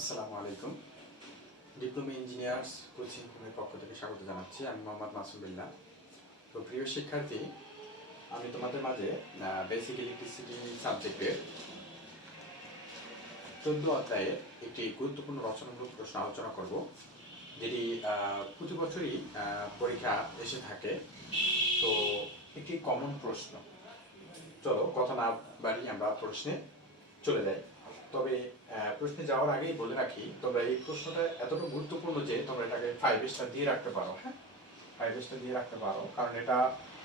আসসালামু আলাইকুম। Diploma engineers coaching রুমের পক্ষ থেকে স্বাগত জানাচ্ছি। আমি মোহাম্মদ মাসুমবিল্লাহ তো প্রিয় শিক্ষার্থী, আমি তোমাদের মাঝে বেসিক ইলেকট্রিসিটি সাবজেক্টের চোদ্দ অধ্যায়ে একটি গুরুত্বপূর্ণ রচনামূলক প্রশ্ন আলোচনা করব, যেটি প্রতি বছরই পরীক্ষা এসে থাকে। তো একটি কমন প্রশ্ন। চলো, কথা না বাড়ি আমরা প্রশ্নে চলে যাই। তবে প্রশ্নে যাওয়ার আগেই বলে রাখি তবে এই প্রশ্নটা এতটা গুরুত্বপূর্ণ যে তোমরা এটাকে ফাইভ স্টার দিয়ে রাখতে পারো হ্যাঁ? ফাইভ স্টার দিয়ে রাখতে পারো, কারণ এটা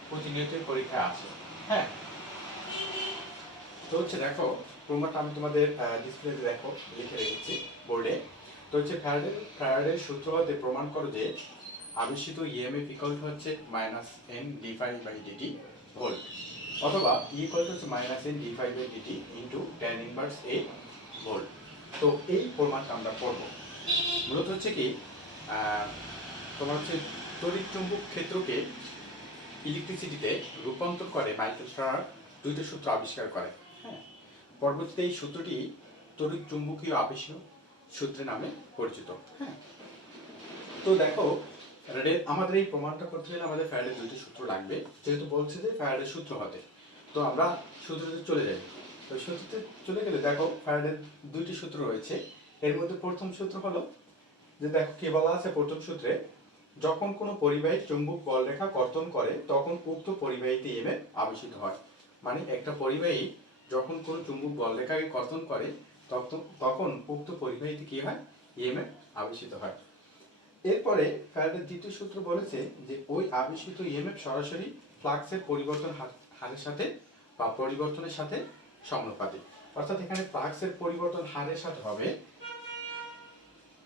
প্রতিনিয়তই পরীক্ষা আছে হ্যাঁ? তো হচ্ছে দেখো প্রমাণটা আমি তোমাদের ডিসপ্লেতে দেখো, লিখে রেখেছি বোর্ডে তো হচ্ছে ফ্যারাডের ফ্যারাডের সূত্র হতে প্রমাণ করো যে আবিষ্কৃত ইএমএফ ইকুয়াল হচ্ছে minus N D five by DT volt অথবা ই ইকুয়াল হচ্ছে minus N D five by DT into ten inverse A volt তো এই প্রমাণটা আমরা পড়ব। মূলত হচ্ছে কি তোমার হচ্ছে তড়িৎ চুম্বক ক্ষেত্রকে ইলেকট্রিসিটিতে রূপান্তর করে মাইকেল দুইটা সূত্র আবিষ্কার করে হ্যাঁ? পরবর্তীতে এই সূত্রটি তড়িৎ চুম্বকীয় আবেশ সূত্রের নামে পরিচিত হ্যাঁ? তো দেখো ফ্যারাডের আমাদের এই প্রমাণটা করতে গেলে আমাদের ফ্যারাডের দুইটি সূত্র লাগবে। যেহেতু বলছে যে ফ্যারাডের সূত্র হতে তো আমরা সূত্রতে চলে যাই। তো সূত্রতে চলে গেলে দেখো ফ্যারাডের দুইটি সূত্র রয়েছে। এর মধ্যে প্রথম সূত্র হলো যে দেখো কি বলা আছে প্রথম সূত্রে, যখন কোনো পরিবাহী চুম্বক বলরেখা কর্তন করে, তখন উক্ত পরিবাহীতে ইএমএফ আবেশিত হয়। মানে একটা পরিবাহী যখন কোনো চুম্বক বলরেখাকে কর্তন করে, তখন তখন উক্ত পরিবাহীতে কি হয়? ইএমএফ আবেশিত হয়। এরপরে ফ্যারাডের দ্বিতীয় সূত্র বলেছে যে ওই আবেশিত ইএমএফ সরাসরি ফ্লাক্সের পরিবর্তন হারের সাথে বা পরিবর্তনের সাথে সমানুপাতিক। অর্থাৎ এখানে ফ্লাক্সের পরিবর্তন হারের সাথে হবে।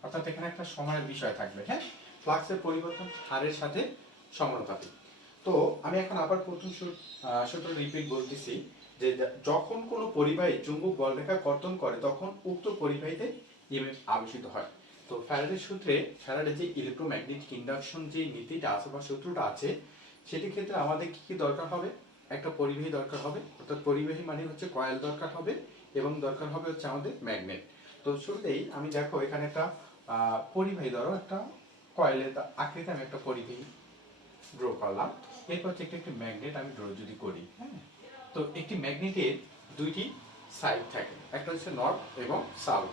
অর্থাৎ এখানে একটা সময়ের বিষয় থাকবে হ্যাঁ? ফ্লাক্সের পরিবর্তন হারের সাথে সমানুপাতিক। তো আমি এখন আবার প্রথম সূত্র রিপিট বলতেছি যে যখন কোনো পরিবাহী চুম্বক বলরেখা কর্তন করে, তখন উক্ত পরিবাহীতে ইএমএফ আবেশিত হয়। তো ফ্যারাডের সূত্রে ফ্যারাডের যে ইলেকট্রোম্যাগনেটিক ইন্ডাকশন যে নীতিটা আছে বা সূত্রটা আছে সেটির ক্ষেত্রে আমাদের কি কি দরকার হবে? একটা পরিবাহী দরকার হবে, অর্থাৎ পরিবাহী মানে হচ্ছে কয়েল দরকার হবে এবং দরকার হবে হচ্ছে আমাদের ম্যাগনেট। তো শুরুতেই আমি দেখো এখানে একটা পরিবাহী, ধরো একটা কয়েলের আকৃতি আমি একটা পরিবাহী ড্র করলাম। এরপর একটি একটি ম্যাগনেট আমি ড্র যদি করি হ্যাঁ? তো একটি ম্যাগনেটের দুইটি সাইড থাকে, একটা হচ্ছে নর্থ এবং সাউথ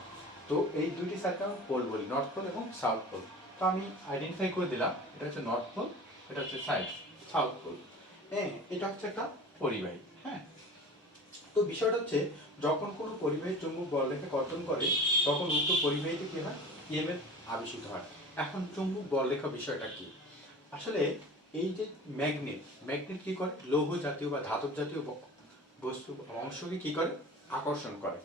তো এই দুইটি আমি পোল বলি নর্থ পোল এবং সাউথ পোল তো আমি আইডেন্টিফাই করে দিলাম, এটা হচ্ছে নর্থ পোল এটা হচ্ছে সাইড সাউথ পোল হ্যাঁ এটা হচ্ছে একটা পরিবাহী হ্যাঁ। তো বিষয়টা হচ্ছে, যখন কোনো পরিবাহী চুম্বক বলরেখা কর্তন করে, তখন উক্ত পরিবাহীতে কি হয়? ইএমএফ আবিষ্কৃত হয়। এখন চুম্বক বলরেখা বিষয়টা কি? আসলে এই যে ম্যাগনেট ম্যাগনেট কি করে? লৌহ জাতীয় বা ধাতব জাতীয় বস্তু, অংশকে কি করে? আকর্ষণ করে।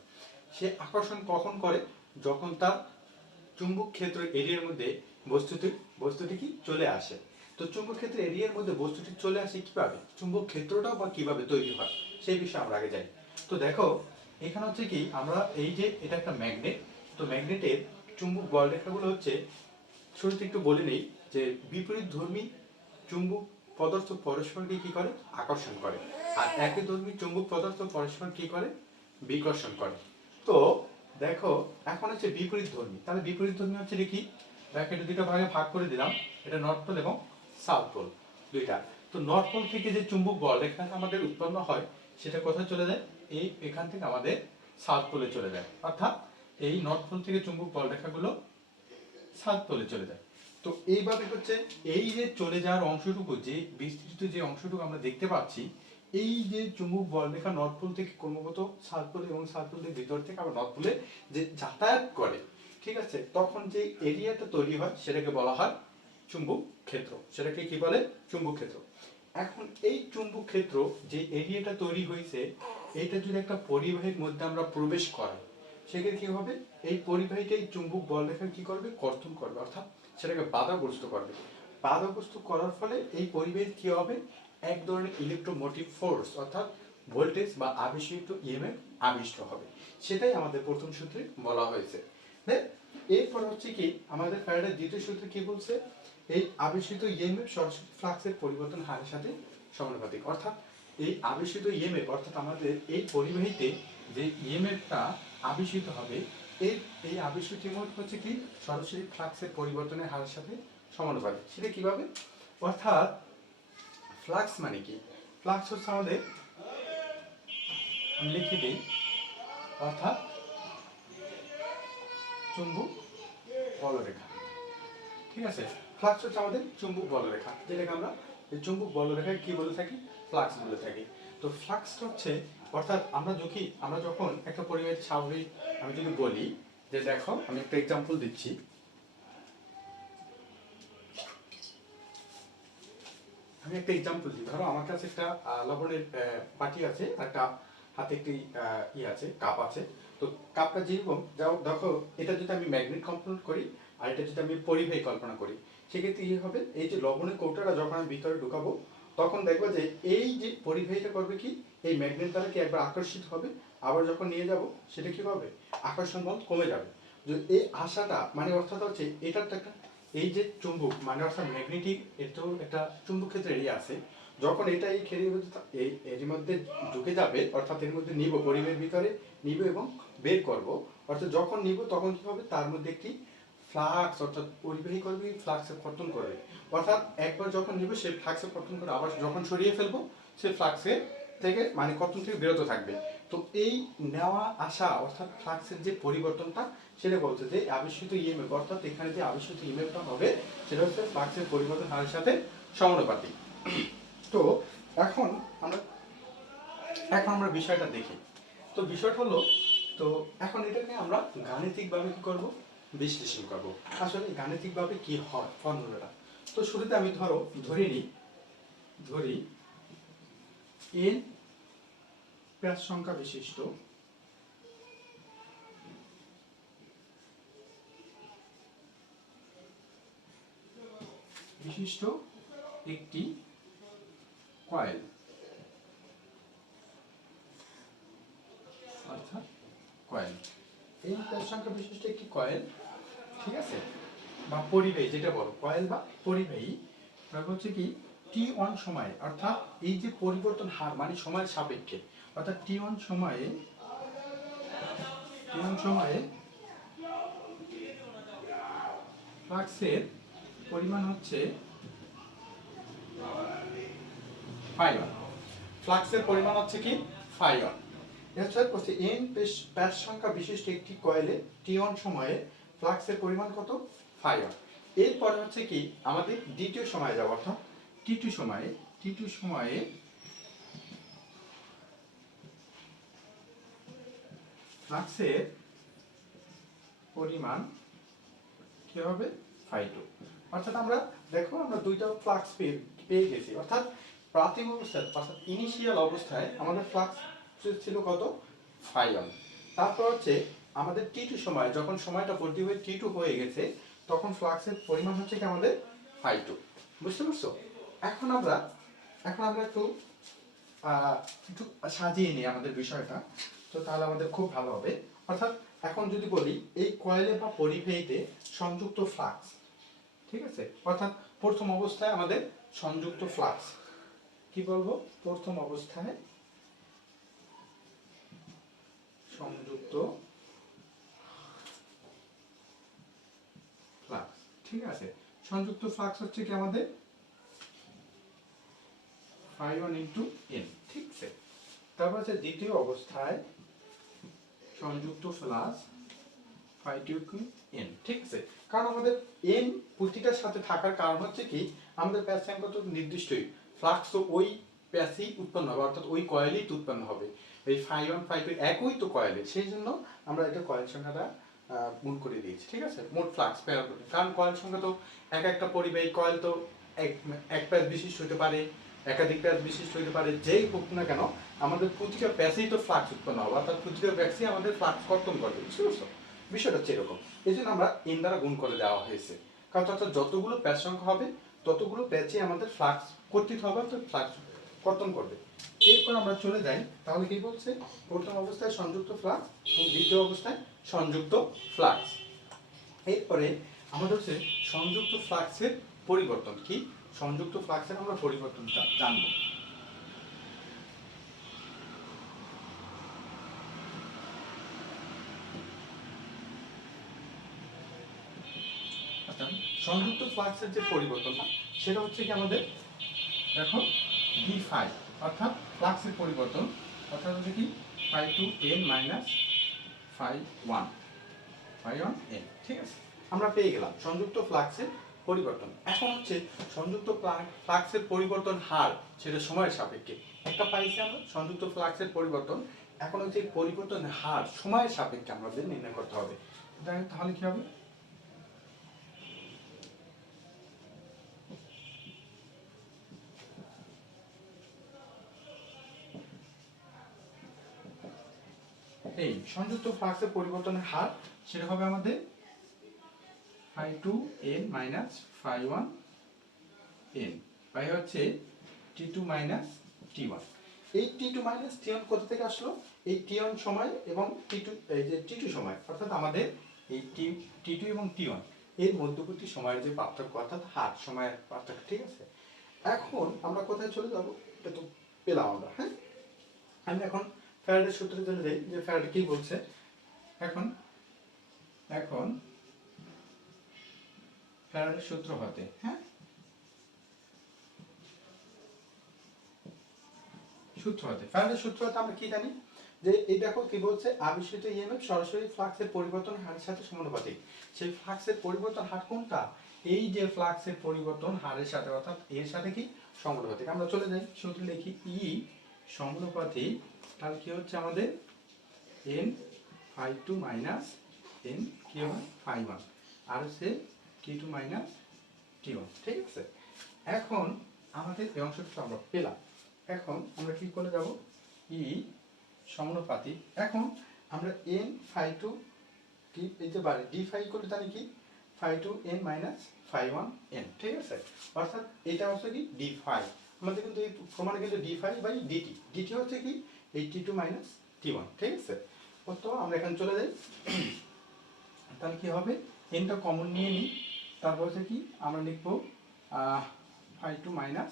সে আকর্ষণ কখন করে? যখন তার চুম্বক ক্ষেত্র এরিয়ার মধ্যে বস্তুটি বস্তুটি কি? চলে আসে। তো চুম্বক ক্ষেত্র এরিয়ার মধ্যে বস্তুটি চলে আসে কীভাবে? চুম্বক ক্ষেত্রটাও বা কীভাবে তৈরি হয়? সেই বিষয়ে আমরা আগে যাই তো দেখো, এখানে হচ্ছে কি, আমরা এই যে, এটা একটা ম্যাগনেট। তো ম্যাগনেটের চুম্বক বলরেখাগুলো হচ্ছে, শুরুতে একটু বলে নেই, যে বিপরীত ধর্মী চুম্বক পদার্থ পরস্পরকে কি করে? আকর্ষণ করে। আর একই ধর্মী চুম্বক পদার্থ পরস্পর কি করে? বিকর্ষণ করে। তো দেখো, এখন হচ্ছে বিপরীত ধর্মী। তাহলে বিপরীত ধর্মী হচ্ছে কি? এটা দুটো ভাগে ভাগ করে দিলাম। এটা নর্থ পোল এবং সাউথ পোল দুইটা। তো নর্থ পোল থেকে যে চুম্বক বল এখানে আমাদের উৎপন্ন হয়, সেটা কোথায় চলে যায়? এই এখান থেকে আমাদের সাউথ পোলে চলে যায়। অর্থাৎ এই নর্থ পোল থেকে চুম্বক বল রেখাগুলো সাউথ পোলে চলে যায়। তো এইভাবে হচ্ছে এই যে চলে যাওয়ার অংশটুকু, যে বিস্তৃত যে অংশটুকু আমরা দেখতে পাচ্ছি এই যে চুম্বক বলরেখা নর্থ পোল থেকে ক্রমাগত পোল এবং সাউথ পোলের ভিতর থেকে আবার নর্থ পোলে যে যাতায়াত করে, ঠিক আছে? তখন যে এরিয়াটা তৈরি হয় সেটাকে বলা হয় চুম্বক ক্ষেত্র। সেটাকে কি বলে? চুম্বক ক্ষেত্র। এখন এই চুম্বক ক্ষেত্র যে এরিয়াটা তৈরি হয়েছে এটা যদি একটা পরিবাহীর মধ্যে আমরা প্রবেশ করাই, সেক্ষেত্রে কি হবে? এই পরিবাহীটা এই চুম্বক বলরেখা কি করবে? কর্তন করবে, অর্থাৎ সেটাকে বাধাগ্রস্ত করবে। বাধাগ্রস্ত করার ফলে এই পরিবাহীর কি হবে? এক ধরনের ইলেকট্রোমোটিভ ফোর্স অর্থাৎ ভোল্টেজ বা আবেশিত ইএমএফ আবিষ্ট হবে। সেটাই আমাদের প্রথম সূত্রে বলা হয়েছে। হ্যাঁ এরপর হচ্ছে কি, আমাদের ফ্যারাডের দ্বিতীয় সূত্রে কি বলছে? এই আবেশিত ইএমএফ সরাসরি ফ্লাক্সের পরিবর্তন হারের সাথে সমানুপাতিক। অর্থাৎ এই আবেশিত ইএমএফ অর্থাৎ আমাদের এই পরিবাহীতে যে ইএমএফটা আবেশিত হবে এই এই আবেশিত মোট হচ্ছে কি? সরাসরি ফ্লাক্সের পরিবর্তনের হারের সাথে সমানুপাতিক। সেটা কীভাবে? অর্থাৎ ফ্লাক্স মানে কি? ফ্লাক্স হচ্ছে আমাদের আমি লিখে দিই, অর্থাৎ চুম্বক বলরেখা। ঠিক আছে? ফ্লাক্স হচ্ছে আমাদের চুম্বক বলরেখা। যেটাকে আমরা এই চুম্বক বলরেখায় কি বলে থাকি? ফ্লাক্স বলে থাকি। তো ফ্লাক্সটা হচ্ছে, অর্থাৎ আমরা যখন আমরা যখন একটা পরিবাহের স্বাভাবিক আমি যদি বলি, যে দেখো, আমি একটা এক্সাম্পল দিচ্ছি। আমি একটা এক্সাম্পল দিই। ধরো, আমার কাছে একটা লবণের বাটি আছে একটা হাতে একটি ই আছে কাপ আছে। তো কাপটা যেরকম, যাও, দেখো, এটা যদি আমি ম্যাগনেট কল্পনা করি, আর এটা যদি আমি পরিবাহী কল্পনা করি, সেক্ষেত্রে কি হবে? এই যে লবণের কৌটাটা যখন আমি ভিতরে ঢুকাবো, তখন দেখব যে এই যে পরিবাহীটা করবে কি? এই ম্যাগনেট দ্বারা কি একবার আকর্ষিত হবে? আবার যখন নিয়ে যাব, সেটা কি হবে? আকর্ষণ বল কমে যাবে। এই আশাটা মানে অর্থাৎ হচ্ছে, এটার তো একটা এই যে চুম্বক মানে অর্থাৎ ম্যাগনেটিক এটাও একটা চুম্বক ক্ষেত্রে এরিয়া আছে, যখন এটা এই খেলির মধ্যে এই এর মধ্যে ঢুকে যাবে, অর্থাৎ এর মধ্যে নিব, পরিবের ভিতরে নিব এবং বের করব, অর্থাৎ যখন নিব তখন কি হবে? তার মধ্যে একটি ফ্লাক্স অর্থাৎ পরিবাহী করবে ফ্লাক্সে কর্তন করবে। অর্থাৎ একবার যখন নিব, সে ফ্লাক্সে কর্তন করে আবার যখন সরিয়ে ফেলব, সে ফ্লাক্সে থেকে মানে কর্তন থেকে বিরত থাকবে। তো এই নেওয়া, আসা, অর্থাৎ ফ্লাক্সের যে পরিবর্তনটা সেটা বলছে যে আবিষ্কৃত ইএমএফ অর্থাৎ এখানে যে আবিষ্কৃত ইএমএফটা হবে, সেটা হচ্ছে ফ্লাক্সের পরিবর্তন হারের সাথে সমানুপাতিক। তো এখন আমরা এখন আমরা বিষয়টা দেখি। তো বিষয়টা হলো, তো এখন এটাকে আমরা গাণিতিকভাবে কি করব? বিশ্লেষণ করব। আসলে গাণিতিকভাবে কি হয় ফর্মুলাটা? তো শুরুতে আমি ধরো, ধরে নিই, ধরি এন প্যাচ সংখ্যা বিশিষ্ট বিশিষ্ট একটি কয়েল অর্থাৎ কয়েল এই সংখ্যা বিশিষ্ট একটি কয়েল ঠিক আছে? বা পরিবাহী যেটা বলো কয়েল বা পরিবাহী তারপর হচ্ছে কি টি ওয়ান সময়ে, অর্থাৎ এই যে পরিবর্তন হার মানে সময়ের সাপেক্ষে, অর্থাৎ টি ওয়ান সময়ে টি ওয়ান সময়ে ফ্লাক্সের পরিমাণ হচ্ছে ফাই ওয়ান ফ্লাক্সের পরিমাণ হচ্ছে কি? ফাই ওয়ান এছাড়া করছে এন প্যাচ সংখ্যা বিশিষ্ট একটি কয়েলে টি সময়ে ফ্লাক্সের পরিমাণ কত? ফাই ওয়ান এরপরে হচ্ছে কি? আমাদের দ্বিতীয় সময়ে যাব অর্থাৎ টি টু সময়ে টি টু সময়ে ফ্লাক্সের পরিমাণ কি হবে? ফাই টু অর্থাৎ আমরা, দেখো, আমরা দুইটা ফ্লাক্স পেয়ে পেয়ে গেছি। অর্থাৎ প্রাথমিক অবস্থায়, অর্থাৎ ইনিশিয়াল অবস্থায় আমাদের ফ্লাক্স ছিল কত? ফাই ওয়ান তারপর হচ্ছে, আমাদের টি টু সময়, যখন সময়টা ভর্তি হয়ে টি টু হয়ে গেছে, তখন ফ্লাক্সের পরিমাণ হচ্ছে কি আমাদের? ফাই টু বুঝতে পারছ? এখন আমরা এখন আমরা একটু একটু সাজিয়ে নিই আমাদের বিষয়টা, তো তাহলে আমাদের খুব ভালো হবে। অর্থাৎ এখন যদি বলি, এই কয়েলে বা পরিবাহীতে সংযুক্ত ফ্লাক্স ঠিক আছে? অর্থাৎ প্রথম অবস্থায় আমাদের সংযুক্ত ফ্লাক্স। কি বলব? প্রথম অবস্থায় সংযুক্ত ফ্লাক্স। ঠিক আছে? সংযুক্ত ফ্লাক্স হচ্ছে কি আমাদের? ফাই ওয়ান ইন্টু এন ঠিক আছে? তারপর হচ্ছে দ্বিতীয় অবস্থায় সংযুক্ত ফ্লাক্স। ফাই টু এন ঠিক আছে? কারণ আমাদের এন প্রতিটার সাথে থাকার কারণ হচ্ছে কি, আমাদের সংখ্যা তো নির্দিষ্টই ফ্লাক্স ওই প্যাচেই উৎপন্ন হবে, অর্থাৎ ওই কয়েলেই তো উৎপন্ন হবে। এই ফাইভ ওয়ান ফাইভ টু একই তো কয়েলে, সেই জন্য আমরা এটা কয়েল সংখ্যাটা গুণ করে দিয়েছি, ঠিক আছে? মোট ফ্লাক্স প্যারাবোলিক কারণ কয়েল সংখ্যা তো এক একটা পরিবাহী কয়েল তো এক এক প্যাচ বিশিষ্ট হতে পারে, একাধিক প্যাচ বিশিষ্ট হতে পারে, যেই হোক না কেন, আমাদের প্রতিটা প্যাচেই তো ফ্লাক্স উৎপন্ন হবে, অর্থাৎ প্রতিটা প্যাচেই আমাদের ফ্লাক্স কর্তন করবে বুঝতে পারছ? বিষয়টা হচ্ছে এরকম। এই জন্য আমরা এন দ্বারা গুণ করে দেওয়া হয়েছে। কারণ অর্থাৎ যতগুলো প্যাচ সংখ্যা হবে, ততগুলো প্যাচে আমাদের ফ্লাক্স কর্তৃত হবে, অর্থাৎ ফ্লাক্স কর্তন করবে। এরপর আমরা চলে যাই, তাহলে কি বলছে? প্রথম অবস্থায় সংযুক্ত ফ্লাক্স এবং দ্বিতীয় অবস্থায় সংযুক্ত ফ্লাক্স এরপরে আমাদের হচ্ছে সংযুক্ত ফ্লাক্সের পরিবর্তন। কি? সংযুক্ত ফ্লাক্সের আমরা পরিবর্তনটা জানব। সংযুক্ত ফ্লাক্সের যে পরিবর্তনটা, সেটা হচ্ছে কি আমাদের, দেখো ডি ফাইভ অর্থাৎ ফ্লাক্সের পরিবর্তন, অর্থাৎ হচ্ছে কি five two N minus five one five one N, ঠিক আছে? আমরা পেয়ে গেলাম সংযুক্ত ফ্লাক্সের পরিবর্তন। এখন হচ্ছে সংযুক্ত ফ্লাক্সের পরিবর্তন হার, সেটা সময়ের সাপেক্ষে। একটা পাইছি আমরা, সংযুক্ত ফ্লাক্সের পরিবর্তন, এখন হচ্ছে পরিবর্তন হার সময়ের সাপেক্ষে আমাদের নির্ণয় করতে হবে। তাহলে কি হবে এই সংযুক্ত ফ্লাক্সের পরিবর্তনের হার, সেটা হবে আমাদের five two N minus five one N পাই হচ্ছে T two minus T one এই T two minus T one কোথা থেকে আসলো? এই টি ওয়ান সময় এবং টি টু এই যে টি টু সময়, অর্থাৎ আমাদের এই টি টি টু এবং টি ওয়ানের মধ্যবর্তী সময়ের যে পার্থক্য, অর্থাৎ হার, সময়ের পার্থক্য, ঠিক আছে? এখন আমরা কোথায় চলে যাব? এটা তো পেলাম আমরা হ্যাঁ? আমি এখন ফ্যারাডের সূত্রে চলে যাই যে ফ্যারাডে কি বলছে? এখন এখন ফ্যারাডের সূত্র হতে হ্যাঁ? সূত্র হতে ফ্যারাডের সূত্র হতে আমরা কি জানি? যে এই দেখো কি বলছে? আবিষ্কৃত ইএমএফ সরাসরি ফ্লাক্সের পরিবর্তন হারের সাথে সমানুপাতিক। সেই ফ্লাক্সের পরিবর্তন হার কোনটা? এই যে ফ্লাক্সের পরিবর্তন হারের সাথে, অর্থাৎ এর সাথে কি? সমানুপাতিক। আমরা চলে যাই সূত্রে লিখি ই সমানুপাতিক তাহলে কি হচ্ছে আমাদের? N five two minus N কি হবে ফাইভ ওয়ান আর হচ্ছে T two minus T one ঠিক আছে? এখন আমাদের এই অংশটা আমরা পেলাম। এখন আমরা কি করে যাব? ই সমানুপাতিক। এখন আমরা এন ফাইভ টু টি যে বাড়ি ডি ফাইভ করে জানি কি? Five two N minus five one N ঠিক আছে? অর্থাৎ এটা হচ্ছে কি ডি ফাইভ আমাদের কিন্তু এই প্রমাণে কিন্তু D five by DT DT হচ্ছে কি? এই T two minus T one ঠিক আছে? তো আমরা এখানে চলে যাই। তাহলে কি হবে? এনটা কমন নিয়ে নিই। তারপর হচ্ছে কি? আমরা লিখব five two minus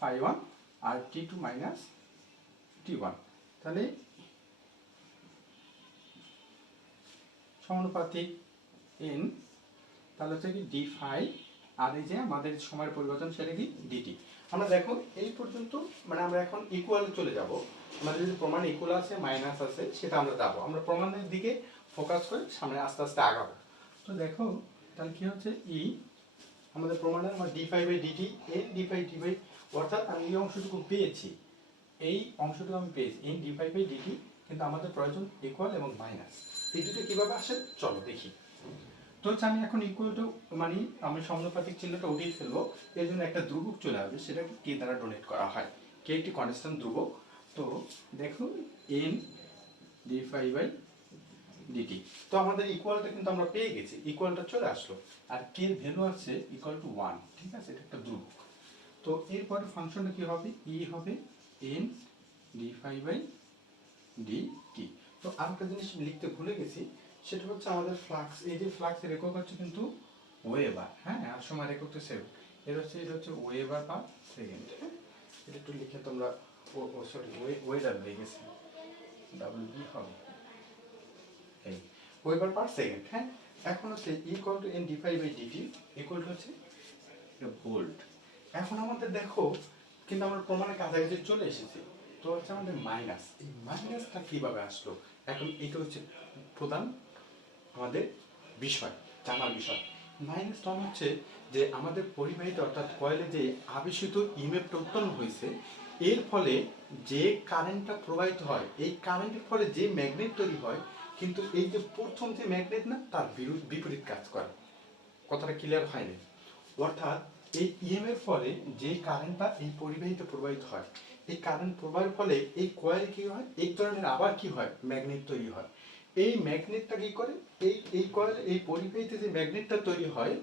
five one আর T two minus T one তাহলে সমানুপাতিক এন তাহলে হচ্ছে কি ডি ফাইভ আর এই যে আমাদের সময়ের পরিবর্তন, সেটা কি? ডিটি আমরা দেখো, এই পর্যন্ত মানে আমরা এখন ইকুয়াল চলে যাব। আমাদের যদি প্রমাণ ইকুয়াল আছে মাইনাস আছে, সেটা আমরা যাব আমরা প্রমাণের দিকে ফোকাস করে সামনে আস্তে আস্তে আগাবো। তো দেখো, তাহলে কি হচ্ছে? ই আমাদের প্রমাণে আমার D five by DT N D five D five অর্থাৎ আমি এই অংশটুকু পেয়েছি। এই অংশটুকু আমি পেয়েছি N D five by DT কিন্তু আমাদের প্রয়োজন ইকুয়াল এবং মাইনাস এই দুটো কীভাবে আসে? চলো দেখি। তো হচ্ছে আমি এখন ইকুয়াল টু মানে আমি সমানুপাতিক চিহ্নটা উঠিয়ে ফেলব, এর জন্য একটা ধ্রুবক চলে আসবে, সেটা কে দ্বারা ডোনেট করা হয়? কে একটি কনস্ট্যান্ট ধ্রুবক? তো দেখো N D five by DT তো আমাদের ইকুয়ালটা কিন্তু আমরা পেয়ে গেছি ইকুয়ালটা চলে আসলো। আর কে ভ্যালু আছে ইকুয়াল টু ওয়ান ঠিক আছে? এটা একটা ধ্রুবক। তো এরপরে ফাংশনটা কি হবে? ই হবে N D five by D T তো আরেকটা জিনিস লিখতে ভুলে গেছি সেটা হচ্ছে আমাদের ফ্লাক্স এই যে ফ্লাক্সের একক হচ্ছে কিন্তু ওয়েবার হ্যাঁ আর সময় একক তো সেভ এর হচ্ছে এটা হচ্ছে ওয়েবার পার সেকেন্ড হ্যাঁ? এটা একটু লিখে তোমরা ও সরি ওয়েদার লিখেছি ডাবল বি হবে। এই ওয়েবার পার সেকেন্ড হ্যাঁ? এখন হচ্ছে equal to N D five by DT equal to হচ্ছে এটা ভোল্ট এখন আমাদের দেখো কিন্তু আমরা প্রমাণের কাছাকাছি চলে এসেছি। তো হচ্ছে আমাদের মাইনাস এই মাইনাসটা কীভাবে আসলো? এখন এটা হচ্ছে প্রধান আমাদের বিষয়, জানার বিষয়। মাইনাস ওয়ান হচ্ছে যে আমাদের পরিবাহিত অর্থাৎ কয়েলে যে আবেশিত ইমেপটা উৎপন্ন হয়েছে, এর ফলে যে কারেন্টটা প্রবাহিত হয়, এই কারেন্টের ফলে যে ম্যাগনেট তৈরি হয়, কিন্তু এই যে প্রথম যে ম্যাগনেট না, তার বিরু- বিপরীত কাজ করে। কথাটা ক্লিয়ার হয়নি। অর্থাৎ এই ইএমের ফলে যে কারেন্টটা এই পরিবাহিত প্রবাহিত হয়, এই কারেন্ট প্রবাহের ফলে এই কয়েল কি হয়, এই ধরনের আবার কি হয় ম্যাগনেট তৈরি হয়। এই ম্যাগনেটটা কি করে? এই এই কয়েল, এই পরিবাহিত যে ম্যাগনেটটা তৈরি হয়,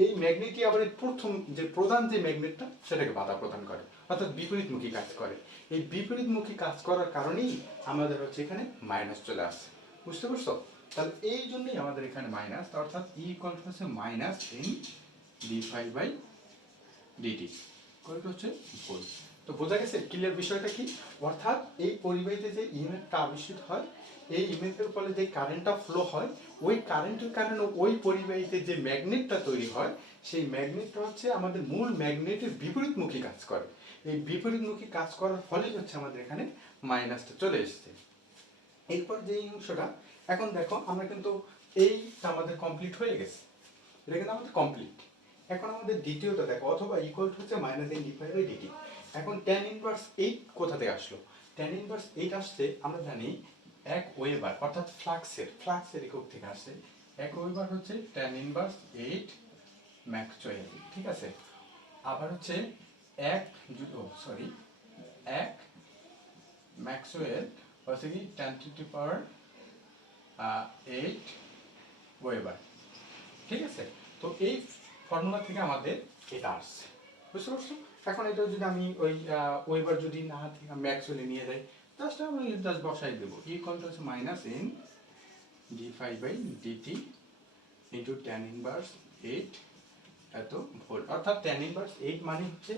এই ম্যাগনেটই আবার প্রথম যে প্রধান যে ম্যাগনেটটা, সেটাকে বাধা প্রদান করে, অর্থাৎ বিপরীতমুখী কাজ করে। এই বিপরীতমুখী কাজ করার কারণেই আমাদের হচ্ছে এখানে মাইনাস চলে আসছে। বুঝতে পারছ? তাহলে এই জন্যই আমাদের এখানে মাইনাস অর্থাৎ ই ইকুয়াল টু হচ্ছে minus N D five by DT হচ্ছে ভোল্ট। তো বোঝা গেছে? ক্লিয়ার বিষয়টা কি? অর্থাৎ এই পরিবাহীতে যে ইমেলটা আবিষ্কৃত হয় এই ইমেজের ফলে যে কারেন্টটা ফ্লো হয়, ওই কারেন্টের কারণে ওই পরিবাহীতে যে ম্যাগনেটটা তৈরি হয়, সেই ম্যাগনেটটা হচ্ছে আমাদের মূল ম্যাগনেটের বিপরীতমুখী কাজ করে। এই বিপরীতমুখী কাজ করার ফলেই হচ্ছে আমাদের এখানে মাইনাসটা চলে এসছে। এরপর যে অংশটা, এখন দেখো আমরা কিন্তু এইটা আমাদের কমপ্লিট হয়ে গেছে। এটা কিন্তু আমাদের কমপ্লিট এখন আমাদের দ্বিতীয়টা দেখো, অথবা ইকুয়াল টু হচ্ছে minus N defy by DT এখন ট্যান ইনভার্স এইট কোথা থেকে আসলো? ট্যান ইনভার্স এইট আসছে, আমরা জানি এক ওয়েবার, অর্থাৎ ফ্লাক্সের ফ্লাক্সের একক থেকে আসে এক ওয়েবার হচ্ছে ট্যান ইনভার্স এইট ম্যাক্সওয়েল ঠিক আছে? আবার হচ্ছে এক সরি এক ম্যাক্সওয়েল হচ্ছে কি ten to power eight weber, ঠিক আছে? তো এই ফর্মুলা থেকে আমাদের এটা আসছে। বুঝতে পারছ এখন এটা যদি আমি ওই ওয়েবার যদি না থেকে ম্যাক্সওয়েলে নিয়ে যাই জাস্ট আমি জাস্ট বসাই দেবো। ই হচ্ছে minus N D five by DT into tan inverse eight এত ভোল্ট। অর্থাৎ ট্যান ইনভার্স এইট মানে হচ্ছে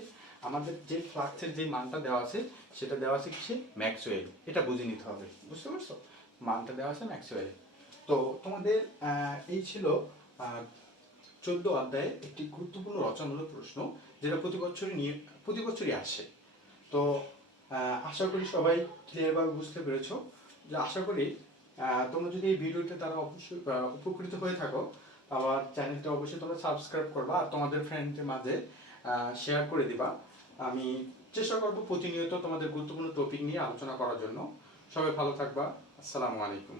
আমাদের যে ফ্লাক্সের যে মানটা দেওয়া আছে সেটা দেওয়া আছে কিসে? ম্যাক্সওয়েল এটা বুঝে নিতে হবে। বুঝতে পারছ? মানটা দেওয়া আছে ম্যাক্সওয়েল তো তোমাদের এই ছিল চোদ্দ অধ্যায়ে একটি গুরুত্বপূর্ণ রচনামূলক প্রশ্ন যেটা প্রতি বছরই নিয়ে প্রতি বছরই আসে। তো আশা করি সবাই ক্লিয়ারভাবে বুঝতে পেরেছ যে আশা করি তোমরা যদি এই ভিডিওতে তারা অবশ্যই উপকৃত হয়ে থাকো আবার চ্যানেলটা অবশ্যই তোমরা সাবস্ক্রাইব করবা আর তোমাদের ফ্রেন্ডদের মাঝে শেয়ার করে দিবা। আমি চেষ্টা করব প্রতিনিয়ত তোমাদের গুরুত্বপূর্ণ টপিক নিয়ে আলোচনা করার জন্য। সবাই ভালো থাকবা। আসসালামু আলাইকুম।